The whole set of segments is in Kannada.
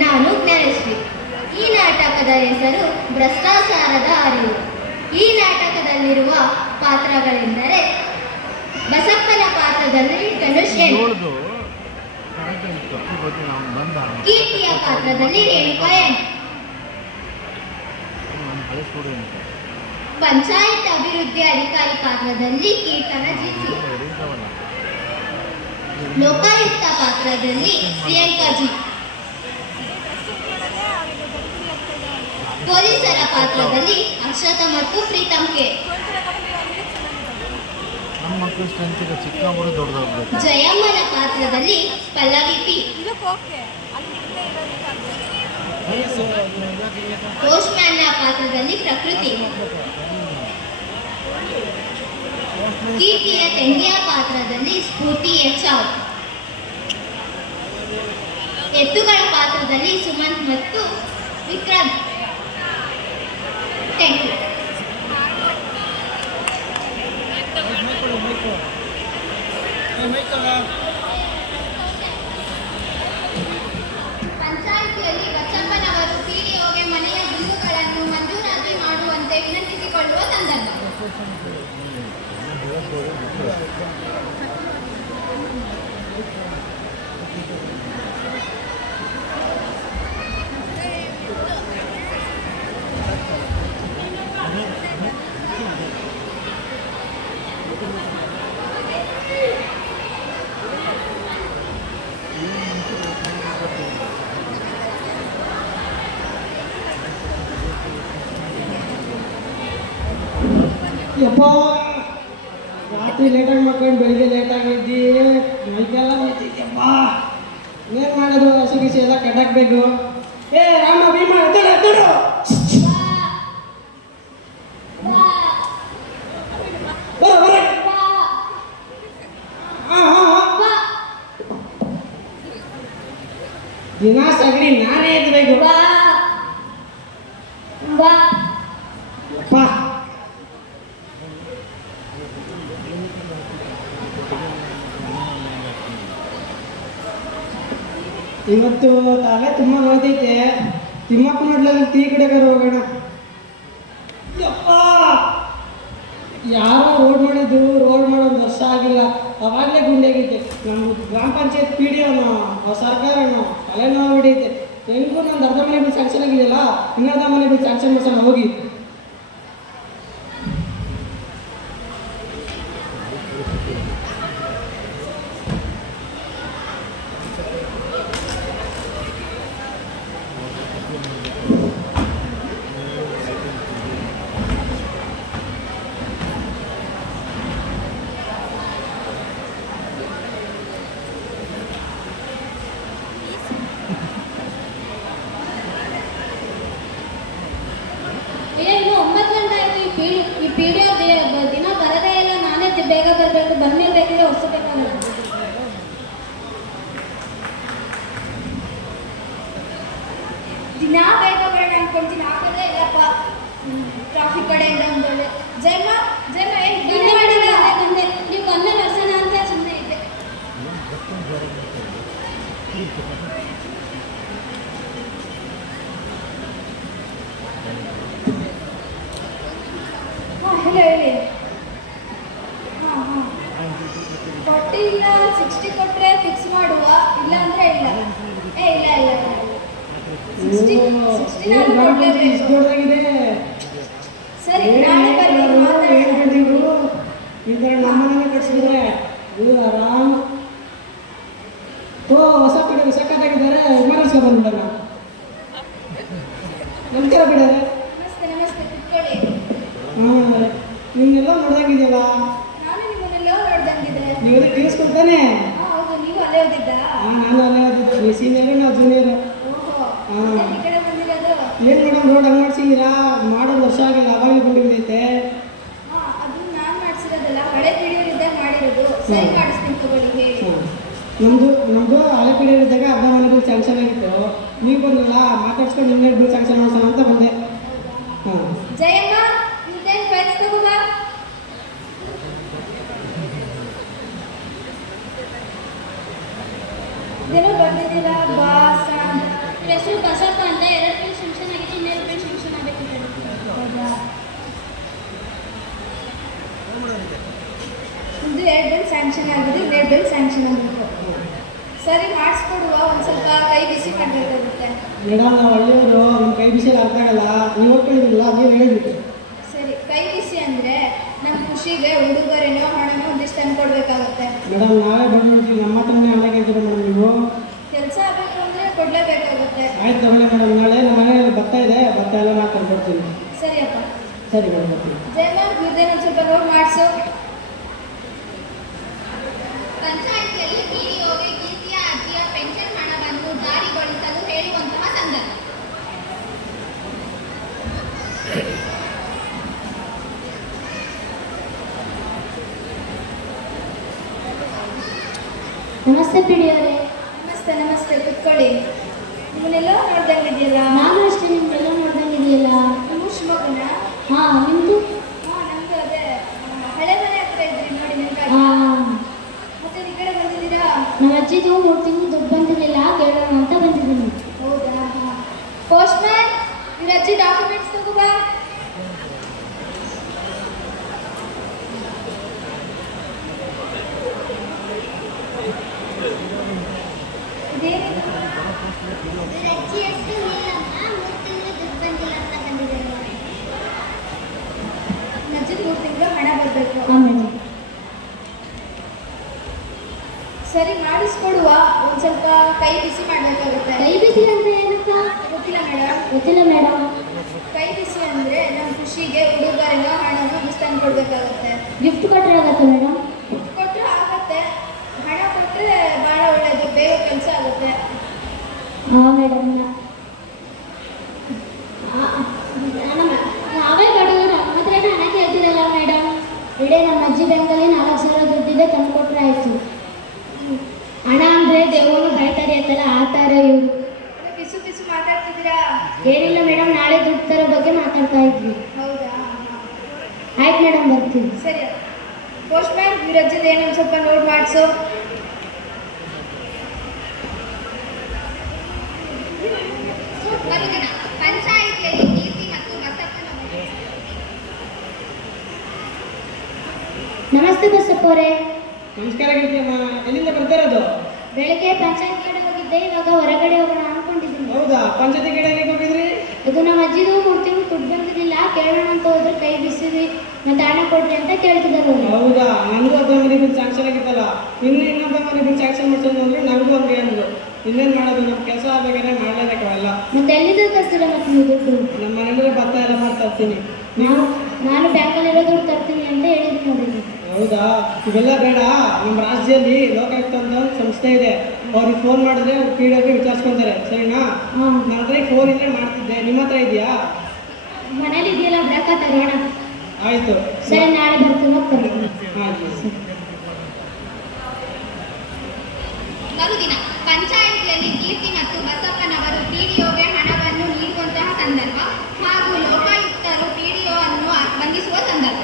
ನಾನು ಜ್ಞಾನಶ್ರೀ. ಈ ನಾಟಕದ ಹೆಸರು ಭ್ರಷ್ಟಾಚಾರದ ಅರಿವು. ಈ ನಾಟಕದಲ್ಲಿರುವ ಪಾತ್ರಗಳೆಂದರೆ ಬಸಪ್ಪನ ಪಾತ್ರದಲ್ಲಿ ಧನುಷ್ ಎನ್, ಕೀರ್ತಿಯ ಪಾತ್ರದಲ್ಲಿ ರೇಣುಕಾ ಎನ್, ಪಂಚಾಯತ್ ಅಭಿವೃದ್ಧಿ ಅಧಿಕಾರಿ ಪಾತ್ರದಲ್ಲಿ ಕೀರ್ತನ ಜಿಸಿ, ಲೋಕಾಯುಕ್ತ ಪಾತ್ರದಲ್ಲಿ ಪ್ರಿಯಾಂಕಾ ಜಿ, ಪೊಲೀಸರ ಪಾತ್ರದಲ್ಲಿ ಅಕ್ಷತಾ ಮತ್ತು ಪ್ರೀತಮ್ ಕೆ, ಜಯಮ್ಮನ ಪಾತ್ರದಲ್ಲಿ ಪಲ್ಲವಿ ಪಿ, ಪೋಸ್ಟ್ಮ್ಯಾನ್ನ ಪಾತ್ರದಲ್ಲಿ ಪ್ರಕೃತಿ, ಕೀರ್ತಿಯ ತಂಗಿಯ ಪಾತ್ರದಲ್ಲಿ ಸ್ಫೂರ್ತಿ ಎಚ್ ಆರ್, ಎತ್ತುಗಳ ಪಾತ್ರದಲ್ಲಿ ಸುಮಂತ್ ಮತ್ತು ವಿಕ್ರಾಂತ್. Thank you. ಪಂಚಾಯಿತಿಯಲ್ಲಿ ಬಸಪ್ಪನವರು ಪಿಡಿಒಗೆ ಮನೆಯ ಬಿಲ್ಲುಗಳನ್ನು ಮಂಜೂರಾತಿ ಮಾಡುವಂತೆ ವಿನಂತಿಸಿಕೊಳ್ಳುವ ಸಂದರ್ಭ. ಯಪ್ಪ ರಾತ್ರಿ ಲೇಟಾಗಿ ಮಾಡ್ಕೊಂಡು ಬೆಳಿಗ್ಗೆ ಲೇಟಾಗಿದ್ದಿ, ಮೈಕೆಲ್ಲ ನೋಯ್ತಿದ್ಯಪ್ಪ. ಏನು ಮಾಡೋದು? ಹಸಿ ಬಿಸಿ ಎಲ್ಲ ಕಟ್ಟಾಕ್ಬೇಕು. ಏ ರಾಮ ಭೀಮ ಎತ್ತಡು ಎತ್ತಡು. ಬರ ಬರ. ದಿನ ಸಗಣಿ ನಾನೇ ಎತ್ತಬೇಕು. ಅಪ್ಪ ಇವತ್ತು ತಲೆ ತುಂಬ ನೋದೈತೆ. ತಿಮ್ಮಕ್ಕ ಮಾಡ್ಲಲ್ಲಿ ಟೀ ಕಡೆಗೆ ಹೋಗೋಣ. ಯಪ್ಪ ಯಾರೋ ರೋಡ್ ಮಾಡಿದ್ದು, ರೋಡ್ ಮಾಡೋದು ವರ್ಷ ಆಗಿಲ್ಲ, ಅವಾಗಲೇ ಗುಂಡೆಗೈತೆ. ನಮ್ಮ ಗ್ರಾಮ ಪಂಚಾಯತ್ ಪಿ ಡಿ ಅವನು ಸರ್ಕಾರನು ತಲೆನೋವು ಹಿಡಿಯುತ್ತೆ. ಹೆಂಗೂ ನಂದು ಅರ್ಧ ಮನೆ ಬಿಟ್ಟು ಸ್ಯಾಂಕ್ಷನ್ ಆಗಿದೆಯಲ್ಲ, ಇನ್ನರ್ಧ ಮನೆ ಬಿಟ್ಟು ಸ್ಯಾಂಕ್ಷನ್ ಮಾಡ್ಸೋಣ ಹೋಗಿ. ಏನು 9 ಗಂಟೆ ಆಯಿತು. ಈ ಪಿಡಿಒ ದಿನ ಬರದೇ ಇಲ್ಲ. ನಾನೇ ಬೇಗ ಬರಬೇಕು. ಬಂದ್ಮೇಲೆ ಬೇಕಿದ್ರೆ ಹೊಸಬೇಕಾಗಲ್ಲ. ದಿನ ಬೇಗ ಬರೋಣ ಅನ್ಕೊಂತೀನಿ, ಆಗೋದೇ ಇಲ್ಲಪ್ಪ. ಟ್ರಾಫಿಕ್ ಕಡೆಯಿಂದ ಒಂದೊಳ್ಳೆ ಜನ್ಮ ಜನ್ಮ ಏನು ಬಂದೆ ಮಾಡಿಲ್ಲ. ಬಂದೆ ನೀವು ಬಂದ ನಡ್ಸೋಣ ಅಂತ ಸುಮ್ಮನೆ ಇದ್ದೆ. ಹೇಳಿ. ಹಾಂ 40 ಇಲ್ಲ 60 ಕೊಟ್ಟರೆ ಫಿಕ್ಸ್ ಮಾಡುವ, ಇಲ್ಲ ಅಂದರೆ ಇಲ್ಲ. ಇಲ್ಲ 60 ಸರಿ, ನಾಳೆ ಬನ್ನಿ ಮಾತಾಡ್ತೀವಿ. ಈ ಥರ ನಮ್ಮನೆ ಕಟ್ಸಿದ್ರೆ ಅದು ಆರಾಮ್. ಹೊಸ ಕಡೆ ಸಕ್ಕತ್ತಾಗಿದ್ದಾರೆ. ವಿಮಾನಿಸ್ಕೊ ಬಂದ್ಬಿಡೋಣ. ನಮಸ್ಕಾರ ಬಿಡೋರೆ. ನಮಸ್ತೆ ನಮಸ್ತೆ, ಕುತ್ಕೊಳ್ಳಿ. ಹಾಂ, ನಿಮ್ನೆಲ್ಲ ನೋಡ್ದಂಗಿದೆಯಲ್ಲ. ನಾನು ನಿಮ್ಮನ್ನೆಲ್ಲ ನೋಡ್ದಂಗಿದೆ. ನೀವು ತಿಳಿಸ್ಕೊಡ್ತಾನೆ. ಹೌದು, ನೀವು ಅಲ್ಲೇ ಓದಿದ್ದ? ಹಾಂ, ನಾನು ಅಲ್ಲೇ ಓದಿದ್ದು. ನೀವು ಸೀನಿಯರು, ನಾವು ಜೂನಿಯರು. ಓಹೋ, ಹಾಂ. ಈ ಕಡೆ ಬಂದಿರೋದು? ಏನು ಮೇಡಮ್ ರೋಡ್ ಹಂಗೆ ಮಾಡ್ಸಿದ್ದೀರಾ? ಮಾಡೋದು ವರ್ಷ ಆಗಿಲ್ಲ, ಅವಾಗಲೇ ಬಂದಿದ್ದೈತೆ. ಹಾಂ, ಅದು ನಾನು ಮಾಡಿಸಿರೋದಲ್ಲ, ಹಳೆ ಪಿಡಿಯೋರಿದ್ದಾಗ ಮಾಡಿರೋದು. ಸರಿ ಮಾಡಿಸ್ತೀನಿ ತಗೊಳ್ಳಿ, ಹೇಳಿ. ನಮ್ಮದು ಹಳೆ ಪಿಡಿಯೋರಿದ್ದಾಗ ಅರ್ಧ ಮನೆಗಳು ಸ್ಯಾಂಕ್ಷನ್ ಆಗಿತ್ತು. ನೀವು ಬಂದಲ್ಲ, ಮಾತಾಡ್ಸ್ಕೊಂಡು ನಿನ್ನೆ ಬಿಲ್ ಸ್ಯಾಂಕ್ಷನ್ ಮಾಡ್ಸೋಣ ಅಂತ ಬಂದೆ. ಹಾಂ. ಜಯಮ್ಮ, ಇದೇನು ಫೈಲ್ಸ್ ತಗೋಬ. ಇದೇನೋ ಬರ್ತಿದ್ದೀರಾ ಬಾಸ್. ಹೆಸರು ಮಾಡಬೇಕಾಗುತ್ತೆ. ಮೇಡಮ್ ನಾವು ಹಳ್ಳಿಯವರು ನಿಮ್ಮ ಕೈ ಬಿಸಿಲು ಅರ್ಥ ಆಗಲ್ಲ, ನೀವು ಓದ್ಕೊಂಡಿದ್ದಿಲ್ಲ ನೀವು ಹೇಳಿಬಿಟ್ಟು. ಸರಿ, ಕೈ ಬಿಸಿ ಅಂದರೆ ನಮ್ಮ ಖುಷಿಗೆ ಉಡುಗೊರೆನೋ ಹಣನೋ ಒಂದಿಷ್ಟು ತಂದು ಕೊಡಬೇಕಾಗುತ್ತೆ. ಮೇಡಮ್ ನಾವೇ ಬಂದ್ಬಿಡ್ತೀವಿ, ನಮ್ಮ ಹತ್ರನೇ ಹಣ ಕೇಳ್ತೀರ ಮೇಡಮ್ ನೀವು. ಕೆಲಸ ಆಗಬೇಕು ಅಂದರೆ ಕೊಡಲೇಬೇಕಾಗುತ್ತೆ. ಆಯ್ತು ತಗೊಳ್ಳಿ ಮೇಡಮ್, ನಾಳೆ ನಮ್ಮ ಮನೆಯಲ್ಲಿ ಭತ್ತ ಇದೆ, ಭತ್ತ ಎಲ್ಲ ಮಾಡ್ಕೊಂಡು ಕೊಡ್ತೀನಿ. ಸರಿಯಪ್ಪ. ಸರಿ ಮೇಡಮ್ ಬರ್ತೀನಿ. ಜಯಮ್ಮ ಇವ್ರದ್ದೇನೋ ಸ್ವಲ್ಪ ನೋಟ್ ಮಾಡಿಸು. ಪಂಚಾಯಿತಿಯಲ್ಲಿ ಪಿಡಿಒಗೆ ಕೀರ್ತಿಯ ಅಜ್ಜಿಯ ಪೆನ್ಷನ್ ಹಣವನ್ನು ಜಾರಿಗೊಳಿಸಲು ಹೇಳುವಂತಹ ಸಂದರ್ಭ. ನಮಸ್ತೆ ಪಿಡಿಯವರೇ. ನಮಸ್ತೆ ನಮಸ್ತೆ, ಕುತ್ಕೊಳ್ಳಿ. ನಿಮ್ಮನ್ನೆಲ್ಲೋ ನೋಡ್ದಂಗಿದೆಯಲ್ಲ. ನಾನು ಅಷ್ಟೇ ನಿಮ್ಗೆಲ್ಲ ನೋಡ್ದಂಗಿದೆಯಲ್ಲ. ನಮ್ಮ ಶಿವಮೊಗ್ಗನ? ಹಾಂ, ನಿಮ್ಮದು? ಹಾಂ, ನಮ್ಮದು ಅದೇ ಹಳೆ ಮನೆ ಹತ್ರ ಇದ್ರಿ ನೋಡಿ, ನೆನಪಾಗಿ. ಹಾಂ, ಮತ್ತೆ ಈ ಕಡೆ ಬಂದಿದ್ದೀರಾ? ನಮ್ಮ ಅಜ್ಜಿದು 3 ತಿಂಗಳು ದುಡ್ಡು ಬಂದಿರಲಿಲ್ಲ, ಕೇಳೋಣ ಅಂತ ಬಂದಿದ್ದೀನಿ. ಹೌದಾ? ಹಾಂ. ಪೋಸ್ಟ್ಮ್ಯಾನ್, ಇವ್ರ ಅಜ್ಜಿ ಡಾಕ್ಯುಮೆಂಟ್ಸ್ ತಗೋಬಾ. ಇದೇನಿದು? ಅಜ್ಜಿ ಹೆಸರು ನೀಲಮ್ಮ, 3 ತಿಂಗಳು ದುಡ್ಡು ಬಂದಿಲ್ಲ ಅಂತ ಬಂದಿದ್ದಾರೆ. ನನ್ನ ಅಜ್ಜಿಗೆ 3 ತಿಂಗಳು ಹಣ ಬರಬೇಕು. ಹಾಂ ಮೇಡಮ್. ಸರಿ, ಮಾಡಿಸ್ಕೊಡುವ. ಒಂದು ಸ್ವಲ್ಪ ಕೈ ಬಿಸಿ ಮಾಡಬೇಕಾಗುತ್ತೆ. ಕೈ ಬಿಸಿ ಅಂದರೆ ಏನಂತ ಗೊತ್ತಿಲ್ಲ ಮೇಡಮ್? ಗೊತ್ತಿಲ್ಲ ಮೇಡಮ್. ಕೈ ಬಿಸಿ ಅಂದರೆ ನಮ್ಮ ಖುಷಿಗೆ ಉಡುಗೊರೆನೋ ಹಣನೋ ಒಂದಿಷ್ಟು ತಂದು ಕೊಡಬೇಕಾಗುತ್ತೆ. ಗಿಫ್ಟ್ ಕೊಟ್ಟಿರೋದಕ್ಕ ಮೇಡಮ್? ಕೊಟ್ಟರೆ ಆಗುತ್ತೆ, ಹಣ ಕೊಟ್ಟರೆ ಭಾಳ ಒಳ್ಳೆಯದು, ಬೇಗ ಕೆಲಸ ಆಗುತ್ತೆ. ಹಾಂ ಮೇಡಮ್. ನಾವೇ ಬಡವರು, ನಮ್ಮ ಹತ್ರನೇ ಹಣ ಕೇಳ್ತಿರಲ್ಲ ಮೇಡಮ್. ಇಡೀ ನಮ್ಮ ಅಜ್ಜಿ ಬ್ಯಾಂಕಲ್ಲಿ 4,000 ದುಡ್ಡಿದೆ, ತಂದು ಕೊಟ್ಟರೆ ಆಯಿತು. ಹಣ ಅಂದರೆ ದೇವರು ಬೈತಾರೆ ಅಂತಲ್ಲ, ಆ ಥರ ಇವರು. ಬಿಸು ಬಿಸು ಮಾತಾಡ್ತಿದ್ದೀರಾ? ಏನಿಲ್ಲ ಮೇಡಮ್, ನಾಳೆ ದುಡ್ಡು ತರೋ ಬಗ್ಗೆ ಮಾತಾಡ್ತಾ ಇದ್ವಿ. ಹೌದಾ? ಆಯ್ತು ಮೇಡಮ್, ಬರ್ತೀವಿ. ಸರಿ. ಪೋಸ್ಟ್ಮ್ಯಾನ್, ಇವ್ರ ಅಜ್ಜದ ಏನೊಂದು ಸ್ವಲ್ಪ ನೋಟ್ ಮಾಡಿಸು. ಮರುದಿನ ಪಂಚಾಯಿತಿಯಲ್ಲಿ ಕೀರ್ತಿ ಮತ್ತು ಬಸಪ್ಪನವರು. ನಮಸ್ತೆ ಬಸಪ್ಪ ಅವರೇ. ನಮಸ್ಕಾರ ಗೆಳತಿಯಮ್ಮ, ಎಲ್ಲಿಂದ ಬರ್ತಾ ಇರೋದು? ಬೆಳಗ್ಗೆ ಪಂಚಾಯತ್ ಕಡೆ ಹೋಗಿದ್ದೆ, ಇವಾಗ ಹೊರಗಡೆ ಹೋಗೋಣ ಅನ್ಕೊಂಡಿದ್ದೀನಿ. ಹೌದಾ, ಪಂಚಾಯತಿ ಕಡೆ ಹೇಗೆ ಹೋಗಿದ್ರಿ? ಇದು ನಮ್ಮ ಅಜ್ಜಿದು 3 ತಿಂಗಳು ದುಡ್ಡು ಬಂದಿರಲಿಲ್ಲ, ಕೇಳೋಣ ಅಂತ ಹೋದ್ರೆ ಕೈ ಬಿಸಿದ್ವಿ, ಮತ್ತೆ ಹಣ ಕೊಡ್ರಿ ಅಂತ ಕೇಳ್ತಿದ್ದಾರೆ ಅವರು. ಹೌದಾ, ನಂದು ಒಬ್ಬ ಮನೆ ಬಿಲ್ ಸ್ಯಾಂಕ್ಷನ್ ಆಗಿತ್ತಲ್ಲ, ಇನ್ನೊಬ್ಬ ಮನೆ ಬಿಲ್ ಸ್ಯಾಂಕ್ಷನ್ ಮಾಡ್ಸೋದು ಅಂದ್ರೆ ನಮಗೂ ಹಂಗೆ ಅಂದ್ರು. ಇನ್ನೇನು ಮಾಡೋದು, ನಮ್ಮ ಕೆಲಸ ಆಗ್ಬೇಕಾದ್ರೆ ಮಾಡಲೇಬೇಕು ಅವೆಲ್ಲ. ಮತ್ತೆ ಎಲ್ಲಿಂದ ತರ್ತೀರ ಮತ್ತೆ ನೀವು ದುಡ್ಡು? ನಮ್ಮ ಮನೆಯಲ್ಲೇ ಭತ್ತ ಎಲ್ಲ ಮಾಡ್ತಾ ಇರ್ತೀನಿ. ನೀವು? ನಾನು ಬ್ಯಾಂಕಲ್ಲಿರೋ ದುಡ್ಡು ತರ್ತೀನಿ ಅಂತ ಹೇಳಿದ್ವಿ ನೋಡಿ. ಹೌದಾ, ಇವೆಲ್ಲ ಬೇಡ. ನಮ್ಮ ರಾಜ್ಯದಲ್ಲಿ ಲೋಕಾಯುಕ್ತ ಅಂತ ಒಂದು ಸಂಸ್ಥೆ ಇದೆ, ಅವ್ರಿಗೆ ಫೋನ್ ಮಾಡಿದ್ರೆ ಅವ್ರು ಪೀಡೋಕೆ ವಿಚಾರಿಸ್ಕೊಂತಾರೆ, ಸರಿನಾ? ಹಾಂ, ನನ್ನ ಹತ್ರ ಫೋನ್ ಇದ್ರೆ ಮಾಡ್ತಿದ್ದೆ, ನಿಮ್ಮ ಹತ್ರ ಇದೆಯಾ? ಮನೇಲಿ ಇದೆಯಲ್ಲ, ಬೇಕಾ ತರೋಣ. ಆಯಿತು, ಸರಿ, ನಾಳೆ ಬರ್ತೀನಿ, ಹೋಗ್ತೀನಿ. ಆಯ್ತು. ಮರುದಿನ ಪಂಚಾಯಿತಿಯಲ್ಲಿ ಕೀರ್ತಿ ಮತ್ತು ಬಸಪ್ಪನವರು ಪಿಡಿಒಗೆ ಹಣವನ್ನು ನೀಡುವಂತಹ ಸಂದರ್ಭ ಹಾಗೂ ಲೋಕಾಯುಕ್ತರು ಪಿಡಿಒ ಅನ್ನು ಬಂಧಿಸುವ ಸಂದರ್ಭ.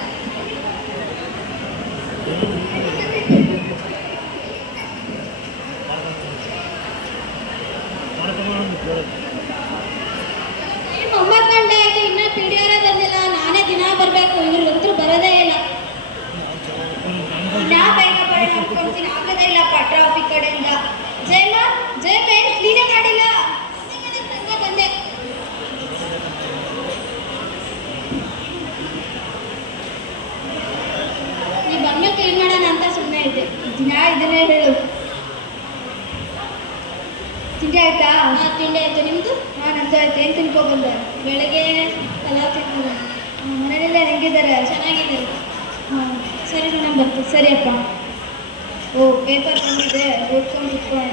ಏನು 9 ಗಂಟೆ ಆಯಿತು, ಇನ್ನೂ ಪಿಡಿಯೋರೇ ಬಂದಿಲ್ಲ. ನಾನೇ ದಿನ ಬರಬೇಕು, ಇವ್ರಿಗಂತೂ ಬರೋದೇ ಇಲ್ಲ. ನಾ ಬೇಗ ಬರೋಣ ಅನ್ಕೊಂತೀನಿ, ಆಗೋದೇ ಇಲ್ಲಪ್ಪ ಟ್ರಾಫಿಕ್ ಕಡೆಯಿಂದ. ಜಯಮ್ಮ, ಜಯಮ್ಮ ಏನು ಕ್ಲೀನೇ ಮಾಡಿಲ್ಲ? ಬಂದೆ. ಈ ಬಂದ್ಮೇಲೆ ಕ್ಲೀನ್ ಮಾಡೋಣ ಅಂತ ಸುಮ್ಮನೆ ಇದ್ದೆ. ದಿನ ಇದನ್ನೇ ಹೇಳು. ತಿಂಡಿ ಆಯ್ತಾ? ಹಾಂ, ತಿಂಡಿ ಆಯಿತು. ನಿಮ್ಮದು? ಹಾಂ, ನಂದು ಆಯ್ತು. ಏನು ತಿನ್ಕೊಬಂದೆ? ಬೆಳಗ್ಗೆ ಪಲಾವ್ ತಿಂದು. ಮನೆಯಲ್ಲೆಲ್ಲ ಹೆಂಗಿದ್ದಾರೆ? ಚೆನ್ನಾಗಿದೆ. ಹಾಂ, ಸರಿ ಮೇಡಮ್, ಬರ್ತೀನಿ. ಸರಿಯಪ್ಪ. ಓ, ಪೇಪರ್ ಬಂದಿದೆ, ಓದ್ಕೊಂಡು ಇಟ್ಕೊಳ್ಳೋಣ.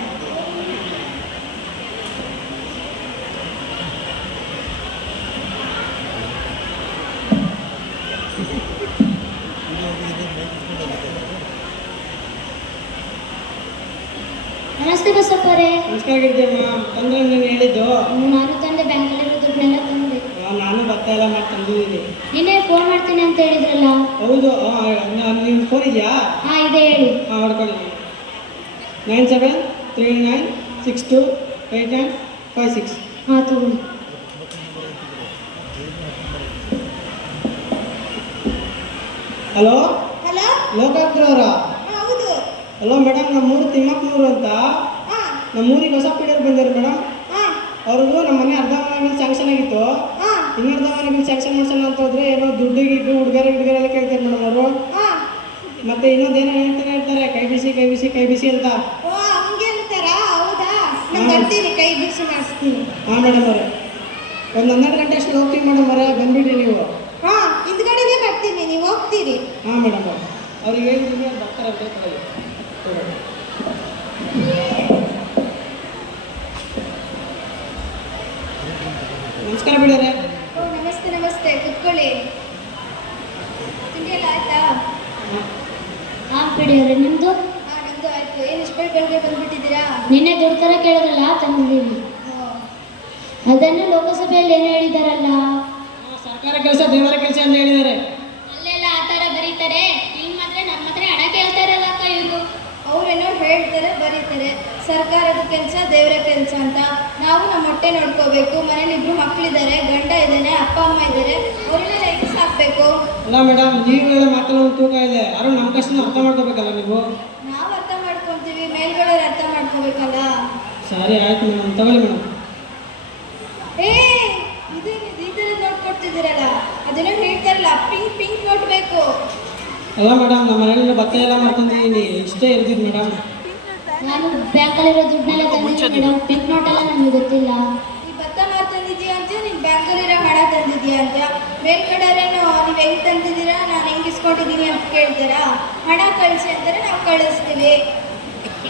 ನಮಸ್ತೆ ಬಸಪ್ಪ ಅವರೇ. ನಮಸ್ಕಾರ ಗೆಳತಿಯಮ್ಮ, ತಂದ್ರೆ ನೀನು ಹೇಳಿದ್ದು. ನಾನು ತಂದೆ, ಬ್ಯಾಂಕಲ್ಲಿರೋ ದುಡ್ಡನ್ನೆಲ್ಲ ತಂದೆ. ನಾನು ಭತ್ತ ಎಲ್ಲ ಮಾಡಿ ತಂದಿದ್ದೀನಿ. ನಿನ್ನೆ ಫೋನ್ ಮಾಡ್ತೀನಿ ಅಂತ ಹೇಳಿದ್ರಲ್ಲ? ಹೌದು, ನಿಮ್ಮ ಫೋನ್ ಇದೆಯಾ? ಹಾಂ, ಇದೆ, ಹೇಳಿ. ಹಾಂ, ಹೊಡ್ಕೊಳ್ಳಿ. 9739628956. ಹಾಂ, ತಗೊಳ್ಳಿ. ಹಲೋ, ಹಲೋ, ಲೋಕಾಯುಕ್ತರವರಾ? ಹೌದು. ಹಲೋ ಮೇಡಮ್, ನಮ್ಮೂರು ತಿಮ್ಮಕ್ಕನೂರು ಅಂತ. ಹಾಂ ನಮ್ಮೂರಿಗೆ ಹೊಸ ಪೀಡಿಯರ್ ಬಂದಿದ್ದಾರೆ ಮೇಡಮ್. ಹಾಂ ಅವ್ರದ್ದು ನಮ್ಮ ಮನೆ ಅರ್ಧ ಮನೆ ಸ್ಯಾಂಕ್ಷನ್ ಆಗಿತ್ತು, ಹಾ ಇನ್ನರ್ಧ ಮನೆ ಸ್ಯಾಂಕ್ಷನ್ ಮಾಡ್ಸೋಣ ಅಂತ ಹೋದ್ರೆ ಏನೋ ದುಡ್ಡಿಗೆ ಹುಡುಗರೆ ಎಲ್ಲ ಕೇಳ್ತಾರೆ ಮೇಡಮ್ ಅವರು. ಹಾ ಮತ್ತೆ ಇನ್ನೊಂದೇನೋ ಹೇಳ್ತಾರೆ ಕೈ ಬಿಸಿ ಅಂತ. ಓ ಹಂಗೆ ಅಂತಾರಾ? ಹೌದಾ, ನಾನು ಬರ್ತೀನಿ, ಕೈ ಬಿಸಿ ಮಾಡಿಸ್ತೀನಿ. ಹಾಂ ಮೇಡಮ್ ಅವರೇ, ಒಂದು 12 ಗಂಟೆ ಅಷ್ಟು ಹೋಗ್ತೀವಿ ಮೇಡಮ್ ಅವರೇ, ಬಂದ್ಬಿಡಿ ನೀವು. ಹಾ ಹಿಂದ್ಗಡೆನೇ ಬರ್ತೀನಿ, ನೀವು ಹೋಗ್ತೀರಿ. ಹಾಂ ಮೇಡಮ್ ಅವ್ರು ಅವ್ರಿಗೆ ಹೇಳಿದ್ದೀನಿ, ಅವ್ರು ಬರ್ತಾರೆ. ನಮಸ್ಕಾರ ಬಿಡೋರೆ. ಓ ನಮಸ್ತೆ ನಮಸ್ತೆ, ಕುತ್ಕೊಳ್ಳಿ. ತಿಂಡಿ ಎಲ್ಲ ಆಯ್ತಾ? ಹಾಂ ಬಿಡಿಯವ್ರೆ, ನಿಮ್ಮದು? ಹಾ ನಂದು ಆಯ್ತು. ಏನು ಇಷ್ಟು ಬೆಳಗ್ಗೆ ಬಂದ್ಬಿಟ್ಟಿದ್ದೀರಾ? ನಿನ್ನೆ ದುಡ್ಡು ಥರ ಕೇಳೋದಲ್ಲ, ತಂದಿದ್ದೀವಿ. ಅದನ್ನು ಲೋಕಸಭೆಯಲ್ಲಿ ಏನು ಹೇಳಿದಾರಲ್ಲ, ಸರ್ಕಾರ ಕೆಲಸ ದೇವರ ಕೆಲಸ ಅಂತ ಹೇಳಿದ್ದಾರೆ. ಅಲ್ಲೆಲ್ಲ ಆ ಥರ ಬರೀತಾರೆ. ಈಗ ಮಾತ್ರ ನಮ್ಮ ಹತ್ರ ಹಣ ಕೇಳ್ತಾರಲ್ಲ ಅಕ್ಕ ಇವರು. ಅವರೇನೋ ಹೇಳ್ತಾರೆ ಬರೀತಾರೆ, ಸರ್ಕಾರದ ಕೆಲಸ ದೇವರ ಕೆಲಸ ಅಂತ. ನಾವು ನಮ್ಮ ಹೊಟ್ಟೆ ನೋಡ್ಕೋಬೇಕು. ಮನೇಲಿ 2 ಮಕ್ಕಳಿದ್ದಾರೆ, ಗಂಡ ಇದ್ದಾನೆ, ಅಪ್ಪ ಅಮ್ಮ ಇದ್ದಾರೆ, ಅವರೆಲ್ಲ ಹೇಗೆ ಸಾಕಬೇಕು? ಅಲ್ಲ ಮೇಡಮ್, ನೀವು ಹೇಳೋ ಮಾತಲ್ಲ ಒಂದು ತೂಕ ಇದೆ. ಯಾರು ನಮ್ಮ ಕಷ್ಟನ ಅರ್ಥ ಮಾಡ್ಕೋಬೇಕಲ್ಲ ನೀವು. ನಾವು ಅರ್ಥ ಮಾಡ್ಕೊತೀವಿ, ಮೇಲ್ಗಡೆ ಅರ್ಥ ಮಾಡ್ಕೋಬೇಕಲ್ಲ. ಸರಿ ಆಯ್ತು ಮೇಡಮ್, ತಗೊಳ್ಳಿ ಮೇಡಮ್. ಏ ಇದೇನಿದು ಈ ಥರ ನೋಡ್ಕೊಡ್ತಿದ್ದೀರಲ್ಲ? ಅದನ್ನ ಹೇಳ್ತಾರಲ್ಲ, ಪಿಂಕ್ ನೋಟ್ ಬೇಕು. ಅಲ್ಲ ಮೇಡಮ್, ನಮ್ಮ ಮನೆಯಲ್ಲಿ ಭತ್ತ ಎಲ್ಲ ಮಾಡ್ಕೊಂಡಿದ್ದೀನಿ, ಇಷ್ಟೇ ಇರ್ತಿದ್ದು ಮೇಡಮ್. ನಾನು ಬ್ಯಾಂಕಲ್ಲಿರೋ ದುಡ್ಡನ್ನೆಲ್ಲ ತಂದಿದ್ದೀನಿ ಮೇಡಮ್. ಪಿಂಕ್ ನೋಟೆಲ್ಲ ನನಗೆ ಗೊತ್ತಿಲ್ಲ. ಈ ಭತ್ತ ಮಾರ್ತಂದಿದ್ಯಾ ಅಂತ, ನೀನು ಬ್ಯಾಂಕಲ್ಲಿರೋ ಹಣ ತಂದಿದ್ಯಾ ಅಂತ. ಮೇಲ್ಗಡೆರೇನು ನೀವು ಹೆಂಗೆ ತಂದಿದ್ದೀರಾ, ನಾನು ಹೆಂಗೆ ಇಸ್ಕೊಂಡಿದ್ದೀನಿ ಅಂತ ಕೇಳ್ತೀರಾ? ಹಣ ಕಳಿಸಿ ಅಂತಾರೆ, ನಾವು ಕಳಿಸ್ತೀವಿ.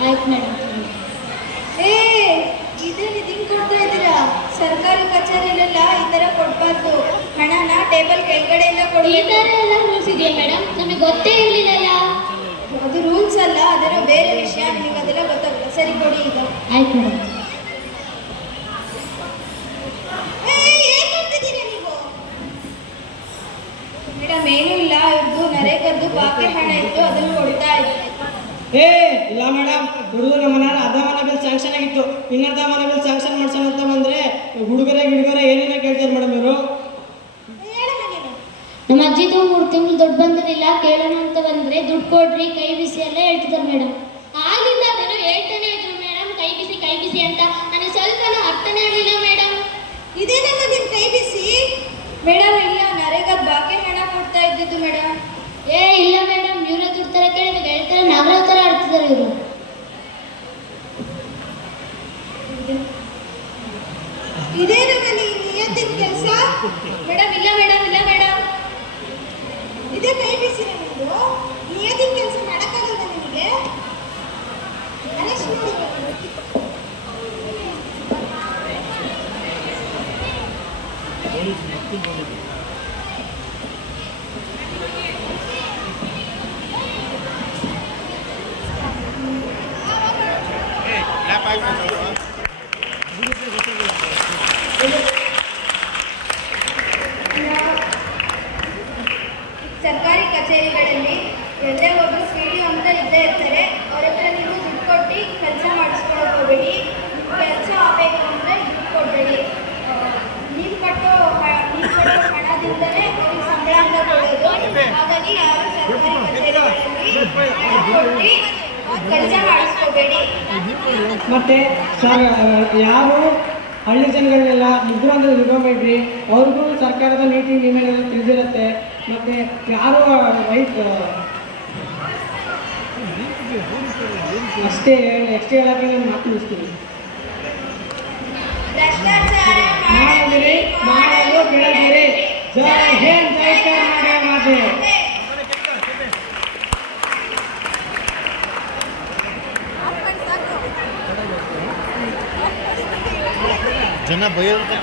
ಆಯ್ತು ಮೇಡಮ್. ಏ ಇದೇನಿದು ಹಿಂಗೆ ಕೊಡ್ತಾ ಇದ್ದೀರಾ? ಸರ್ಕಾರಿ ಕಚೇರಿಯಲ್ಲೆಲ್ಲ ಈ ಥರ ಕೊಡಬಾರ್ದು. ಹಣನ ಟೇಬಲ್ ಕೆಳಗಡೆಯಿಂದ ಈ ಕೊಡಬೇಕು. ಥರ ಎಲ್ಲ ರೂಲ್ಸ್ ಇದೆಯಾ ಮೇಡಮ್? ನಮಗೆ ಗೊತ್ತೇ ಇರಲಿಲ್ಲಲ್ಲ. ಅದು ರೂಲ್ಸ್ ಅಲ್ಲ, ಅದೆಲ್ಲ ಬೇರೆ ವಿಷಯ. ನಿಮಗೆ ಅದೆಲ್ಲ ಗೊತ್ತಾಗಲ್ಲ. ಸರಿ ಕೊಡಿ ಈಗ. ಆಯ್ತು ಮೇಡಮ್. ಏನು ಮಾಡ್ತಿದ್ದೀರಾ ನೀವು? ಮೇಡಮ್ ಏನೂ ಇಲ್ಲ, ಇವ್ರದ್ದು ನರೇಗದ್ದು ಬಾಕಿ ಹಣ ಇತ್ತು, ಅದನ್ನು ಕೊಡ್ತಾ ಇದ್ದೆ. ಏ ಇಲ್ಲ ಮೇಡಮ್, ಹುಡುಗರು ನಮ್ಮ ಮನೆ ಅರ್ಧ ಮನೆ ಬಿಲ್ ಸ್ಯಾಂಕ್ಷನ್ ಆಗಿತ್ತು, ಇನ್ನರ್ಧ ಮನೆ ಬಿಲ್ ಸ್ಯಾಂಕ್ಷನ್ ಮಾಡ್ಸೋಣ ಅಂತ ಬಂದರೆ ಹುಡುಗರೇ ಏನೇನೋ ಕೇಳ್ತಾರೆ ಮೇಡಮ್ ಇವರು. ಹೇಳಮ್ಮ ನೀನು. ನಮ್ಮ ಅಜ್ಜಿದು 3 ತಿಂಗಳು ದುಡ್ಡು ಬಂದಿರಲಿಲ್ಲ, ಕೇಳೋಣ ಅಂತ ಬಂದರೆ ದುಡ್ಡು ಕೊಡ್ರಿ, ಕೈ ಬಿಸಿ ಎಲ್ಲ ಹೇಳ್ತಿದ್ದಾರೆ ಮೇಡಮ್. ಆಗಿಂದ ಅದೇನೋ ಹೇಳ್ತಾನೆ ಇದ್ರು ಮೇಡಮ್, ಕೈ ಬಿಸಿ ಅಂತ. ನನಗೆ ಸ್ವಲ್ಪನೂ ಅರ್ಥನೇ ಆಗಲಿಲ್ಲ ಮೇಡಮ್. ಇದೇನಮ್ಮ ನಿಮ್ಮ ಕೈ ಬಿಸಿ? ಮೇಡಮ್ ಇಲ್ಲ, ನರೇಗದ ಬಾಕಿ ಹಣ ಕೊಡ್ತಾ ಇದ್ದಿದ್ದು ಮೇಡಮ್. ಏ ಇಲ್ಲ ಮೇಡಮ್, ಇವರ ದುಡ್ಡು ಥರ ಕೇಳಿದಾಗ ಹೇಳ್ತಾರೆ, ನಾಗರಾವ್ ಥರ ಆಡ್ತಿದ್ದಾರೆ ಇವರು. ಇದೇನಮ್ಮ ನಿಯತ್ತಿನ ಕೆಲಸ? ಮೇಡಮ್ ಇಲ್ಲ ಮೇಡಮ್, ಇದೇ ಕೈ ಬಿಸಿ ನಿಮ್ಮದು. ನಿಯತ್ತಿನ ಕೆಲಸ ಮಾಡೋಕ್ಕಾಗಲ್ಲ ನಿಮಗೆ? ಅರೆಸ್ಟ್ ಮಾಡಿ. ಸರ್ಕಾರಿ ಕಚೇರಿಗಳಲ್ಲಿ ಎಲ್ಲೇ ಒಬ್ಬರು ಸಿಡಿಒ ಅಂತ ಇದ್ದೇ ಇರ್ತಾರೆ. ಅವ್ರ ಹತ್ರ ನೀವು ದುಡ್ಡು ಕೊಟ್ಟು ಕೆಲಸ ಮಾಡಿಸ್ಕೊಳಕ್ಕೆ ಹೋಗಬೇಡಿ. ಕೆಲಸ ಆಗಬೇಕು ಅಂದರೆ ದುಡ್ಡು ಕೊಡಬೇಡಿ. ನೀವು ಕೊಡೋ ಹಣದಿಂದಲೇ ಅವ್ರಿಗೆ ಸಂಬಳ ಅಂತ ಕೊಡೋದು. ಹಾಗಾಗಿ ಯಾರು ಸರ್ಕಾರಿ ಕಚೇರಿಗಳಲ್ಲಿ ಕೊಟ್ಟು ಕೆಲಸ ಮಾಡಿಸ್ಕೋಬೇಡಿ. ಮತ್ತೆ ಸರ್, ಯಾರು ಹಳ್ಳಿ ಜನಗಳನ್ನೆಲ್ಲ ಮುಗ್ರು ಅಂದ್ರೆ ಇಟ್ಕೊಂಬೇಡ್ರಿ. ಅವ್ರಿಗೂ ಸರ್ಕಾರದ ನೀತಿ ನಿಯಮಗಳೆಲ್ಲ ತಿಳಿದಿರುತ್ತೆ. ಮತ್ತು ಯಾರು ಅಷ್ಟೇ ಹೇಳೋಕ್ಕೆ ನಾನು ಮಾತು ಮುಗಿಸ್ತೀನಿ. ಭ್ರಷ್ಟಾಚಾರ ಮಾಡಿದಿರಿ, ಮಾಡಲು ಬಿಡದಿರಿ. ಜೈ ಹಿಂದ್, ಜೈ ಕರ್ನಾಟಕ ಮಾತೆ. ಜನ ಬೈಯೋದಕ್ಕೆ